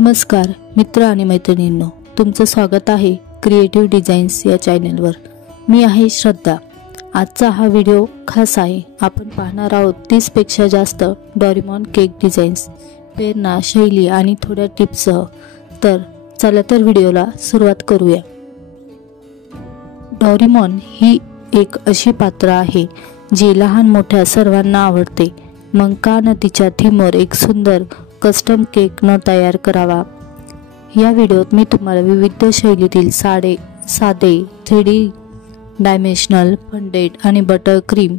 नमस्कार मित्र आणि मैत्रिणींनो, तुमचं स्वागत आहे क्रिएटिव्ह डिझाईन्स या चॅनलवर। मी आहे श्रद्धा। आजचा हा व्हिडिओ खास आहे। आपण पाहणार आहोत 30 पेक्षा जास्त डोरेमॉन केक डिझाईन्स, प्रेरणा, शैली आणि थोड्या टिप्ससह। तर चला तर व्हिडिओला सुरुवात करूया। डोरेमॉन ही एक अशी पात्र आहे जी लहान मोठ्या सर्वांना आवडते। मग का न तिच्या थीमवर एक सुंदर कस्टम केक न तयार करावा। या व्हिडिओत मी तुम्हाला विविध शैलीतील साधे 3D डायमेन्शनल फंडेड आणि बटर क्रीम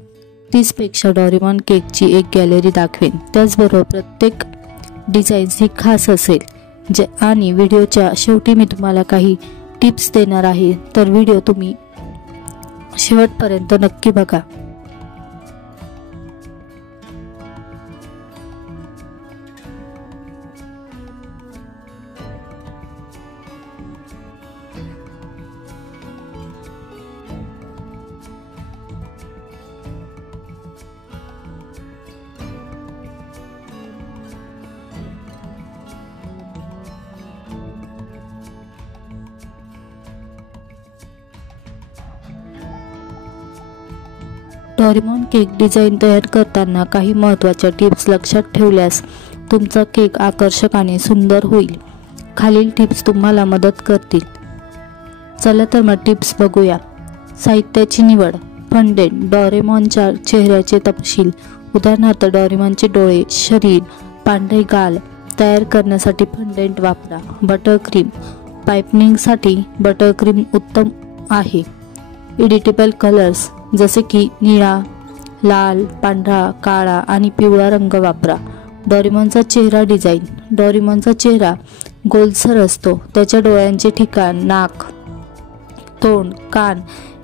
30 पेक्षा डोरेमॉन केकची एक गॅलरी दाखवेन। त्याचबरोबर प्रत्येक डिझाईन ही खास असेल आणि व्हिडिओच्या शेवटी मी तुम्हाला काही टिप्स देणार आहे। तर व्हिडिओ तुम्ही शेवटपर्यंत नक्की बघा। डोरेमॉन केक डिझाईन तयार करताना काही महत्त्वाच्या टिप्स लक्षात ठेवल्यास तुमचा केक आकर्षक आणि सुंदर होईल। खालील टिप्स तुम्हाला मदत करतील। चला तर मग टिप्स बघूया। साहित्याची निवड। फंडेड डोरेमॉनच्या चेहऱ्याचे तपशील, उदाहरणार्थ डोरेमॉनचे डोळे, शरीर, पांढरे गाल तयार करण्यासाठी फंडेंट वापरा। Butter cream. पाइपनिंगसाठी बटर क्रीम उत्तम आहे। एडिटेबल कलर्स जसे की निळा, लाल, पांढरा, काळा आणि पिवळा रंग वापरा। डोरेमॉनचा चेहरा डिझाईन। डोरेमॉनचा चेहरा गोलसर असतो। त्याच्या डोळ्यांचे ठिकाण, नाक, तोंड, कान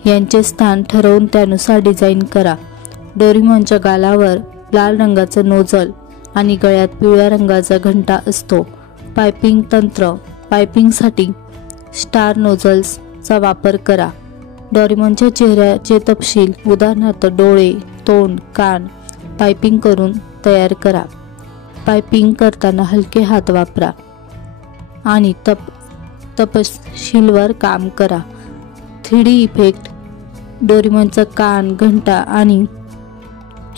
यांचे स्थान ठरवून त्यानुसार डिझाईन करा। डोरेमॉनच्या गालावर लाल रंगाचा नोझल आणि गळ्यात पिवळ्या रंगाचा घंटा असतो। पाइपिंग तंत्र। पाइपिंगसाठी स्टार नोझल्सचा वापर करा। डोरेमॉनच्या चेहऱ्याचे तपशील, उदाहरणार्थ डोळे, तोंड, कान पाइपिंग करून तयार करा। पाइपिंग करताना हलके हात वापरा आणि तपशीलवर काम करा। 3D effect. डोरेमॉनचा कान, घंटा आणि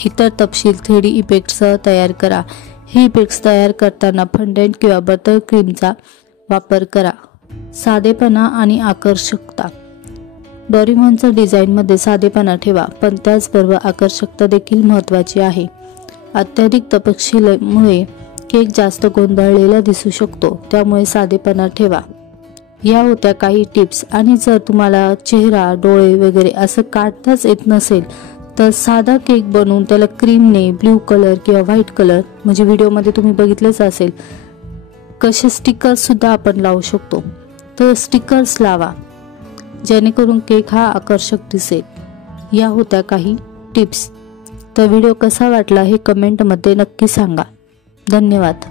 इतर तपशील 3D इफेक्टसह तयार करा। हे इफेक्ट्स तयार करताना फंडेंट किंवा बटर क्रीमचा वापर करा। साधेपणा आणि आकर्षकता। डोरेमॉनच्या डिझाईनमध्ये साधेपणा ठेवा, पण त्याचबरोबर आकर्षकता देखील महत्त्वाची आहे। अत्याधिक तपशीलामुळे केक जास्त गोंधळलेला दिसू शकतो, त्यामुळे साधेपणा ठेवा। या होत्या काही टिप्स। आणि जर तुम्हाला चेहरा, डोळे वगैरे असं काढताच येत नसेल तर साधा केक बनवून त्याला क्रीमने ब्ल्यू कलर किंवा व्हाईट कलर, म्हणजे व्हिडिओमध्ये तुम्ही बघितलेच असेल कसे स्टिकर्स सुद्धा आपण लावू शकतो, तर स्टिकर्स लावा जेणेकरून केक हा आकर्षक दिसेल। या होत्या काही टिप्स। तर व्हिडिओ कसा वाटला हे कमेंटमध्ये नक्की सांगा। धन्यवाद।